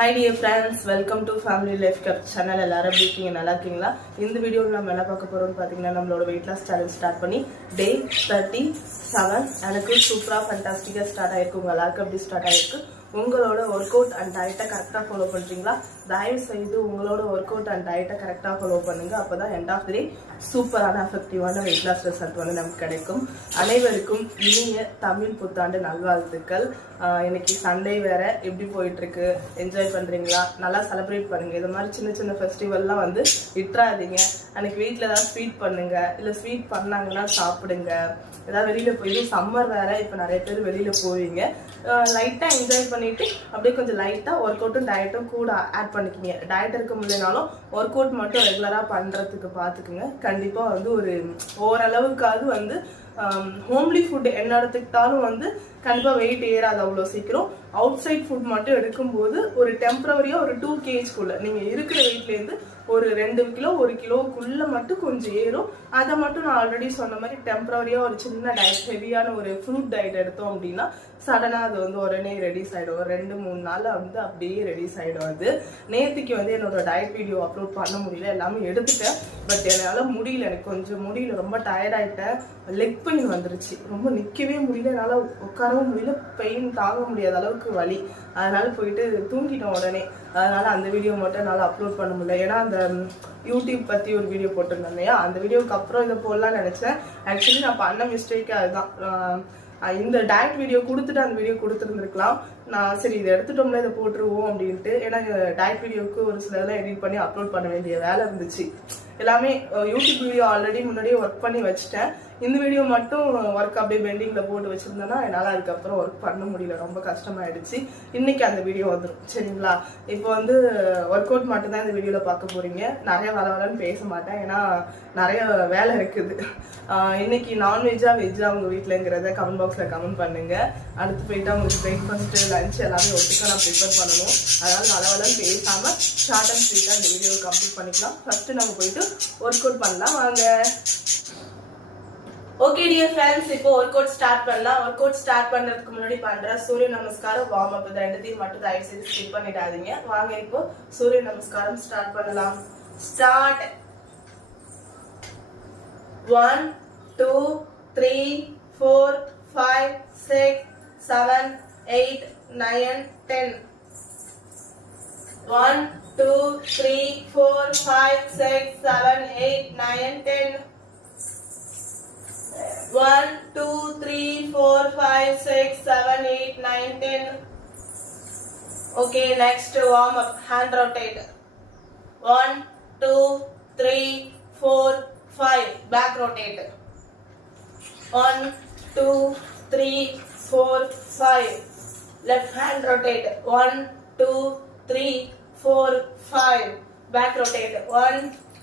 Hi dear friends, welcome to Family Life channel. எல்லாரும் எப்படி இருக்கீங்க? நல்லா இருக்கீங்களா? இந்த வீடியோல நம்ம என்ன பார்க்க போறோம்னு பாத்தீங்கன்னா நம்மளோட weight loss challenge ஸ்டார்ட் பண்ணி day 37 எனக்கு சூப்பரா ஃபண்டாஸ்டிக்கா ஸ்டார்ட் ஆயிருக்கு. உங்களுக்கு எப்படி ஸ்டார்ட் ஆயிருக்கு? உங்களோட ஒர்க் அவுட் அண்ட் டயட்டை கரெக்டாக ஃபாலோ பண்ணுறீங்களா? தயவு செய்து உங்களோட ஒர்க் அவுட் அண்ட் டயட்டை கரெக்டாக ஃபாலோ பண்ணுங்க. அப்போதான் எண்ட் ஆஃப் தி டே சூப்பரான எஃபெக்டிவான வெயிட் லாஸ் ரிசல்ட் வந்து நமக்கு கிடைக்கும். அனைவருக்கும் இனிய தமிழ் புத்தாண்டு நல்வாழ்த்துக்கள். இன்னைக்கு சண்டே வேற, எப்படி போயிட்டு இருக்கு? என்ஜாய் பண்றீங்களா? நல்லா செலிப்ரேட் பண்ணுங்க. இது மாதிரி சின்ன சின்ன ஃபெஸ்டிவல்லாம் வந்து விட்டுறாதீங்க. அன்னைக்கு வீட்டில் ஏதாவது ஸ்வீட் பண்ணுங்க, இல்லை ஸ்வீட் பண்ணாங்கன்னா சாப்பிடுங்க. ஏதாவது வெளியில போய் சம்மர் வேற, இப்போ நிறைய பேர் வெளியில போவீங்க. லைட்டா என்ஜாய் பண்ணிட்டு அப்படியே கொஞ்சம் லைட்டா ஒர்க் அவுட்டும் டயட்டும் கூட ஆட் பண்ணிக்கிங்க. டயட் இருக்க முடியலனாலும் ஒர்க் அவுட் மட்டும் ரெகுலரா பண்றதுக்கு பாத்துக்குங்க. கண்டிப்பா வந்து ஒரு ஓரளவுக்காவது வந்து ஹோம்லி ஃபுட் என்ன எடுத்துக்கிட்டாலும் வந்து கண்டிப்பா வெயிட் ஏறாது அவ்வளோ சீக்கிரம். அவுட் சைட் ஃபுட் மட்டும் எடுக்கும்போது ஒரு டெம்பரவரியா ஒரு 2 kg நீங்க இருக்கிற வெயிட்ல இருந்து ஒரு 2 கிலோ 1 கிலோக்குள்ள மட்டும் கொஞ்சம் ஏறும். அதை மட்டும் நான் ஆல்ரெடி சொன்ன மாதிரி டெம்பரவரியா ஒரு சின்ன டயட், ஹெவியான ஒரு ஃப்ரூட் டயட் எடுத்தோம் அப்படின்னா சடனா அது வந்து உடனே ரெடியூஸ் ஆயிடும். ஒரு 2-3 நாள் வந்து அப்படியே ரெடியூஸ் ஆயிடும். அது நேற்றுக்கு வந்து என்னோட டயட் வீடியோ அப்லோட் பண்ண முடியல, எல்லாமே எடுத்துட்டேன். பட் என்னால முடியல, எனக்கு கொஞ்சம் முடியல, ரொம்ப டயர்ட் ஆயிட்டேன். லெக் பெயின் வந்துருச்சு, ரொம்ப நிக்கவே முடியல, என்னால உட்காரவும் முடியல, பெயின் தாங்க முடியாத அளவுக்கு வலி. அதனால போயிட்டு தூங்கிட்டோம் உடனே. அதனால அந்த வீடியோ மட்டும் என்னால் அப்லோட் பண்ண முடியல. ஏன்னா அந்த யூடியூப் பத்தி ஒரு வீடியோ போட்டிருந்தேன் இல்லையா, அந்த வீடியோக்கு அப்புறம் இதை போடலாம்னு நினைச்சேன். ஆக்சுவலி நான் பண்ண மிஸ்டேக்கே அதுதான். இந்த டயட் வீடியோ கொடுத்துட்டு அந்த வீடியோ கொடுத்துருந்துருக்கலாம். நான் சரி இதை எடுத்துட்டோம்ல, இதை போட்டுருவோம் அப்படின்ட்டு. ஏன்னா டயட் வீடியோக்கு ஒரு சிலதெல்லாம் எடிட் பண்ணி அப்லோட் பண்ண வேண்டிய வேலை இருந்துச்சு. எல்லாமே யூடியூப் வீடியோ ஆல்ரெடி முன்னாடியே ஒர்க் பண்ணி வச்சுட்டேன். இந்த வீடியோ மட்டும் ஒர்க் அப்படியே பெண்டிங்ல போட்டு வச்சிருந்தேன்னா என்னால் அதுக்கப்புறம் ஒர்க் பண்ண முடியல, ரொம்ப கஷ்டமாயிடுச்சு. இன்னைக்கு அந்த வீடியோ வந்துடும், சரிங்களா? இப்போ வந்து ஒர்க் அவுட் மட்டும் தான் இந்த வீடியோல பார்க்க போறீங்க. நிறைய வேலைன்னு பேச மாட்டேன், ஏன்னா நிறைய வேலை இருக்குது. இன்னைக்கு நான்வெஜ்ஜா வெஜ்ஜா உங்க வீட்டுலங்கிறத கமெண்ட் பாக்ஸ்ல கமெண்ட் பண்ணுங்க. அடுத்து போயிட்டு அவங்களுக்கு பிரேக்ஃபாஸ்ட் லஞ்ச் எல்லாமே ஒட்டுக்கா நான் ப்ரிப்பேர் பண்ணணும். அதனால வேலைன்னு பேசாம ஷார்ட் அண்ட் ஸ்வீட்டா இந்த வீடியோ கம்ப்ளீட் பண்ணிக்கலாம். ஃபர்ஸ்ட் நம்ம போயிட்டு ஒர்க் அவுட் பண்ணலாம் வாங்க. ஓகே டியர் ஃப்ரெண்ட்ஸ், இப்போ ஒர்க் அவுட் ஸ்டார்ட் பண்ணலாம். ஒர்க் அவுட் ஸ்டார்ட் பண்றதுக்கு முன்னாடி பண்ற சூரிய நமஸ்காரம், வார்ம் அப், இது ரெண்டுத்தையும் மட்டும் தயவு செய்து ஸ்கிப் பண்ணிடாதீங்க. வாங்க இப்போ சூரிய நமஸ்காரம் ஸ்டார்ட் பண்ணலாம். ஸ்டார்ட். 1 2 3 4 5 6 7 8 9 10. 1 2 3 4 5 6 7 8 9 10. 1 2 3 4 5 6 7 8 9 10. Okay, next warm up, hand rotate. 1 2 3 4 5, back rotate. 1 2 3 4 5, left hand rotate. 1 2 3 4 5, back rotate. 1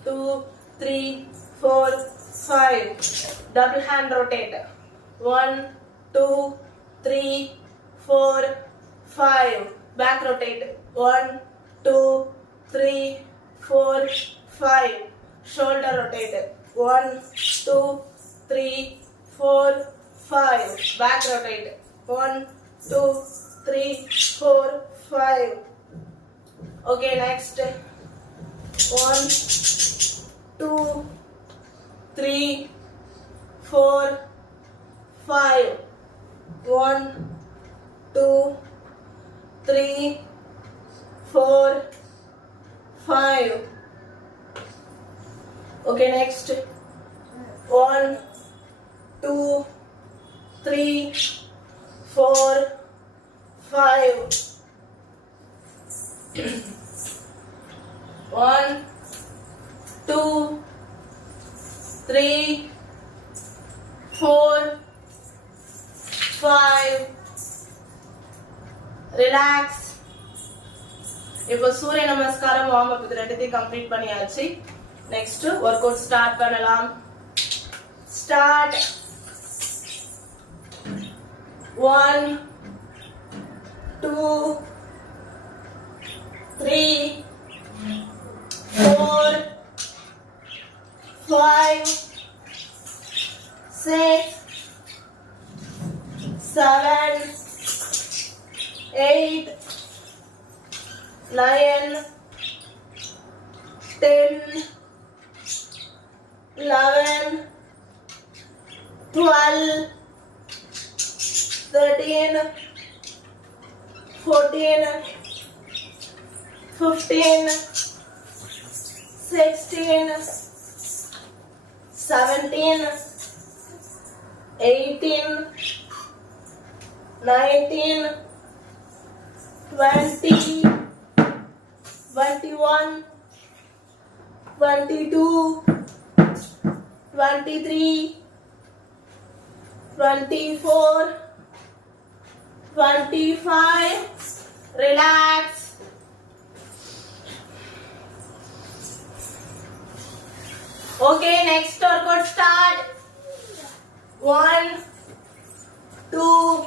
2 3 4 5, double hand rotate. 1 2 3 4 5, back rotate. 1 2 3 4 5, shoulder rotate. 1 2 3 4 5, back rotate. 1 2 3 4 5. Okay, next. 1 2 3 4 5. 1 2 3 4 5. Okay, next. 1 2 3 4 5. 1 2 3 4 5. ரிலாக்ஸ். இப்போ சூரிய நமஸ்காரம், வார்ம் அப், இது ரெண்டுத்தையும் கம்ப்ளீட் பண்ணியாச்சு. நெக்ஸ்ட் ஒர்க் அவுட் ஸ்டார்ட் பண்ணலாம். ஸ்டார்ட். 1 2 3 4 5 6 7 8 9, 10, 11, 12, 13, 14, 15, 16, 17, 18, 19, 20, 21, 22, 23, 24, 25. Relax. Okay, next workout start. 1, 2,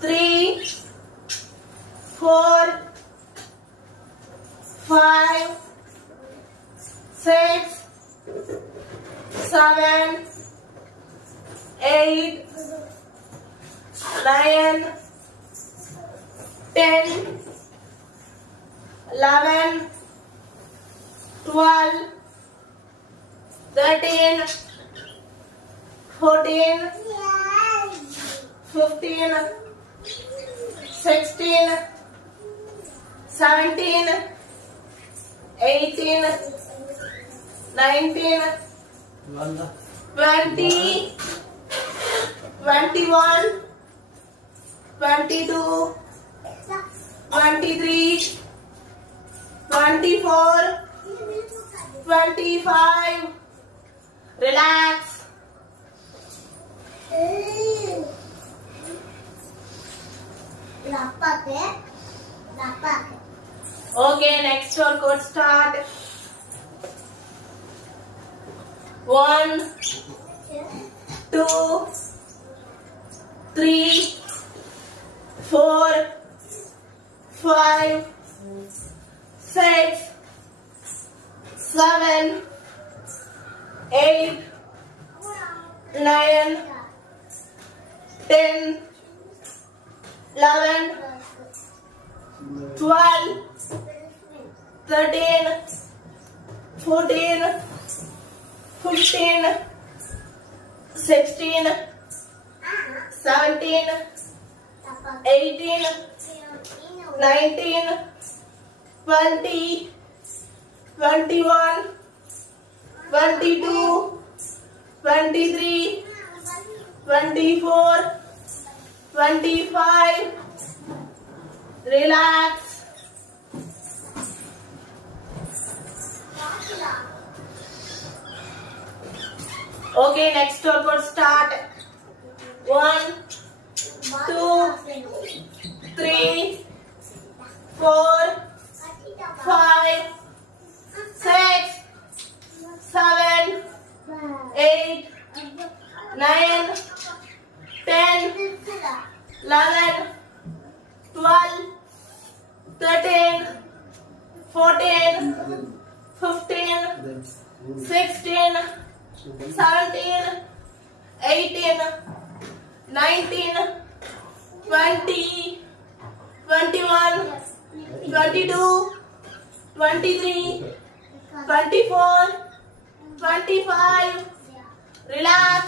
3, 4, 5, 6, 7, 8, 9, 10, 11, 12, 13, 14, 15, 16, 17, 18, 19, 20, 21, 22, 23, 24, 25. Relax. Okay, next workout start. 1, 2, 3, 4, 5, 6, 7, 8, 9, 10, 11, 12, 13, 14, 15, 16, 17, 18, 19, 20, 21, 22, 23, 24, 25. Relax. Okay, next workout start. 1, 2, 3, 4, 5, 6, 7, 8, 9, 10, 11, 12, 13, 14, 15, 16, 17, 18, 19, 20, 21, 22, 23, 24, 25. Relax.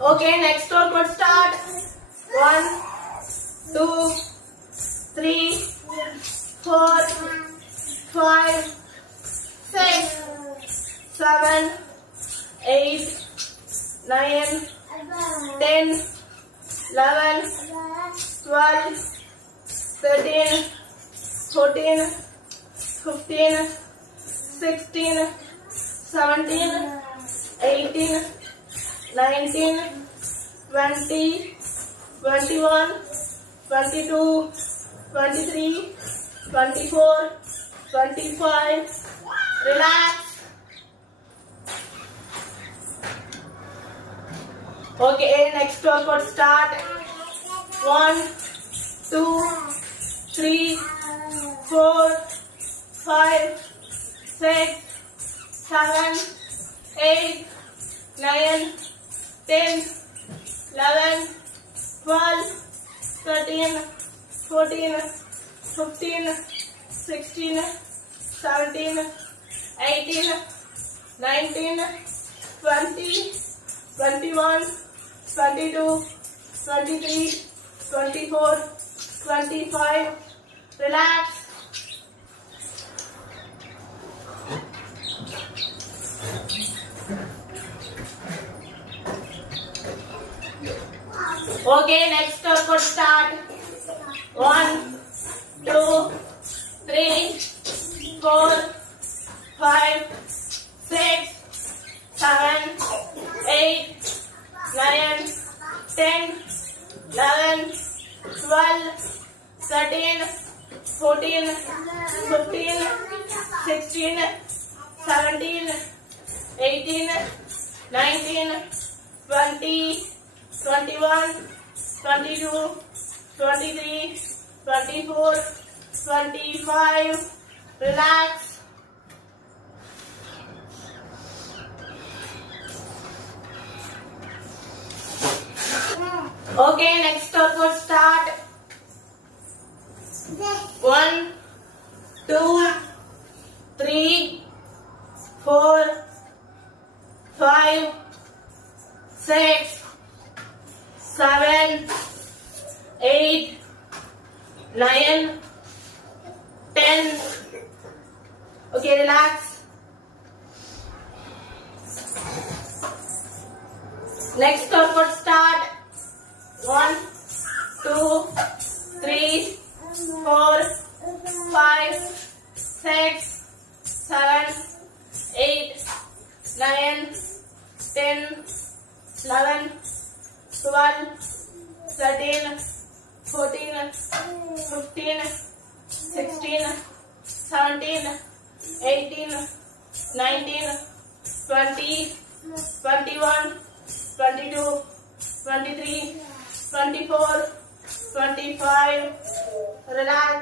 Okay, next workout start. 1, 2, 3, 4, 5, 6, 7, 8, 9, 10, 11, 12, 13, 14, 15, 16, 17, 18, 19, 20, 21, 22, 23, 24, 25. Relax. Okay, next workout start. 1, 2, 3, 4, 5, 6, 7, 8, 9, 10, 11, 12, 13, 14, 15, 16, 17, 18, 19, 20, 21, 22, 23, 24, 25. Relax. Okay, next workout start. 1, 2, 3, 4, 5, 6, 7, 8, 9, 10, 11, 12, 13, 14, 15, 16, 17, 18, 19, 20, 21, 22, 23, 24, 25. Relax. Okay, next workout start. 1, 2, 3, 4, 5, 6, 7, 8, 9, 10. Okay, relax. Next workout start. 1, 2, 3, 4, 5, 6, 7, 8, 9, 10, 11, 12, 13, 14, 15, 16, 17, 18, 19, 20, 21, 22, 23, 24, 25. Relax.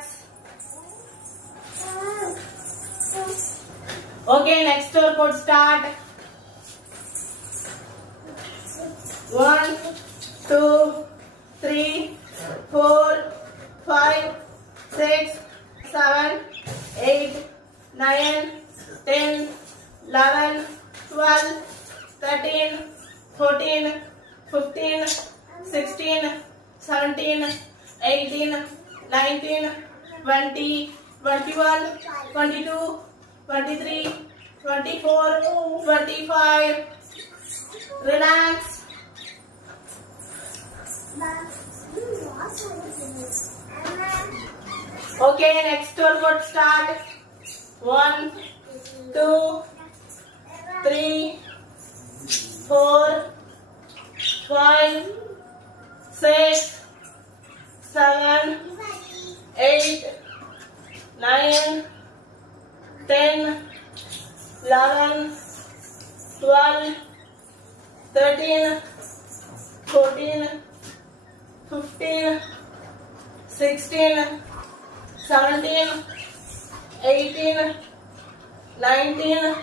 Okay, next workout start. 1, 2, 3, 4, 5, 6, 7, 8, 9, 10, 11, 12, 13, 14, 15, 16, 17, 18, 19, 20, 21, 22, 23, 24, 25. Relax. Okay, next workout start. 1, 2, 3, 4, 5, 6, 7, 8, 9, 10, 11, 12, 13, 14, 15, 16, 17, 18, 19,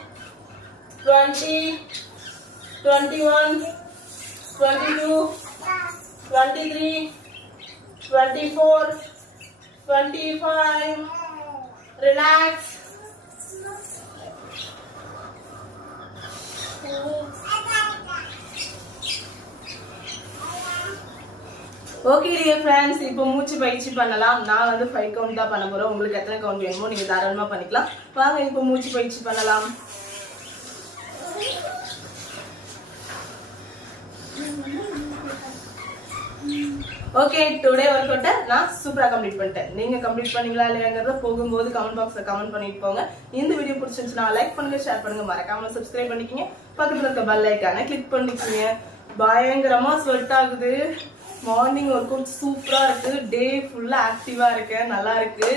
20, 21, 22, 23, 24, 25. Relax. Okay dear friends, இப்போ மூச்சு பயிற்சி பண்ணலாம். நான் வந்து 5 கவுண்ட் தான் பண்ண போறேன். உங்களுக்கு எத்தனை கவுண்ட் வேணுமோ நீங்க தாராளமா பண்ணிக்கலாம். வாங்க இப்போ மூச்சு பயிற்சி பண்ணலாம். ஓகே, டுடே ஒர்க் அவுட்டை நான் சூப்பரா கம்ப்ளீட் பண்ணிட்டேன். நீங்க கம்ப்ளீட் பண்ணீங்களா இல்லையாங்கிறத போகும்போது கமெண்ட் பாக்ஸ்ல கமெண்ட் பண்ணிட்டு போங்க. இந்த வீடியோ பிடிச்சிருந்துச்சுன்னா லைக் பண்ணுங்க, ஷேர் பண்ணுங்க, மறக்காம சப்ஸ்கிரைப் பண்ணிக்கங்க. பக்கத்துல இருக்க பெல் ஐகானை கிளிக் பண்ணிக்கங்க. பயங்கரமா ஸ்வெட் ஆகுது. மார்னிங் ஒர்க் அவுட் சூப்பரா இருக்கு. டே ஃபுல்லா ஆக்டிவா இருக்கேன், நல்லா இருக்கு.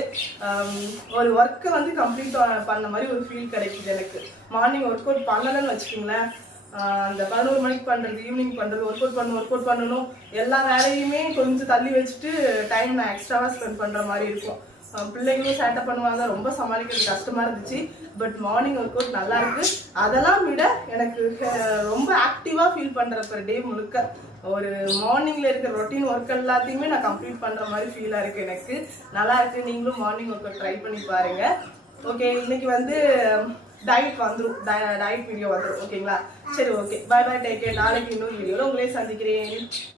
ஒரு ஒர்க்கை வந்து கம்ப்ளீட் பண்ண மாதிரி ஒரு ஃபீல் கிடைக்குது எனக்கு. மார்னிங் ஒர்க் அவுட் பண்ணலன்னு வச்சுக்கோங்களேன், அந்த 11 மணிக்கு பண்றது, ஈவினிங் பண்றது, ஒர்க் அவுட் பண்ணணும், எல்லா வேலையுமே கொஞ்சம் தள்ளி வச்சுட்டு டைம் நான் எக்ஸ்ட்ராவா ஸ்பெண்ட் பண்ற மாதிரி இருக்கும். பிள்ளைங்களும் சேட்டை பண்ணுவாங்க, ரொம்ப சமாளிக்கிறது கஷ்டமா இருந்துச்சு. பட் மார்னிங் ஒர்க் அவுட் நல்லா இருக்கு. அதெல்லாம் விட எனக்கு ரொம்ப ஆக்டிவா ஃபீல் பண்ற பெர் டே முழுக்க ஒரு மார்னிங்ல இருக்கிற ரொட்டீன் ஒர்க் எல்லாத்தையுமே நான் கம்ப்ளீட் பண்ற மாதிரி ஃபீலா இருக்கு எனக்கு. நல்லா இருக்கு. நீங்களும் மார்னிங் ஒர்க் அவுட் ட்ரை பண்ணி பாருங்க. ஓகே, இன்னைக்கு வந்து டயட் வந்துடும், டயட் வீடியோ வந்துடும். ஓகேங்களா? சரி, okay, bye bye, take care. நாளைக்கு இன்னொரு வீடியோல உங்களே சந்திக்கிறேன்.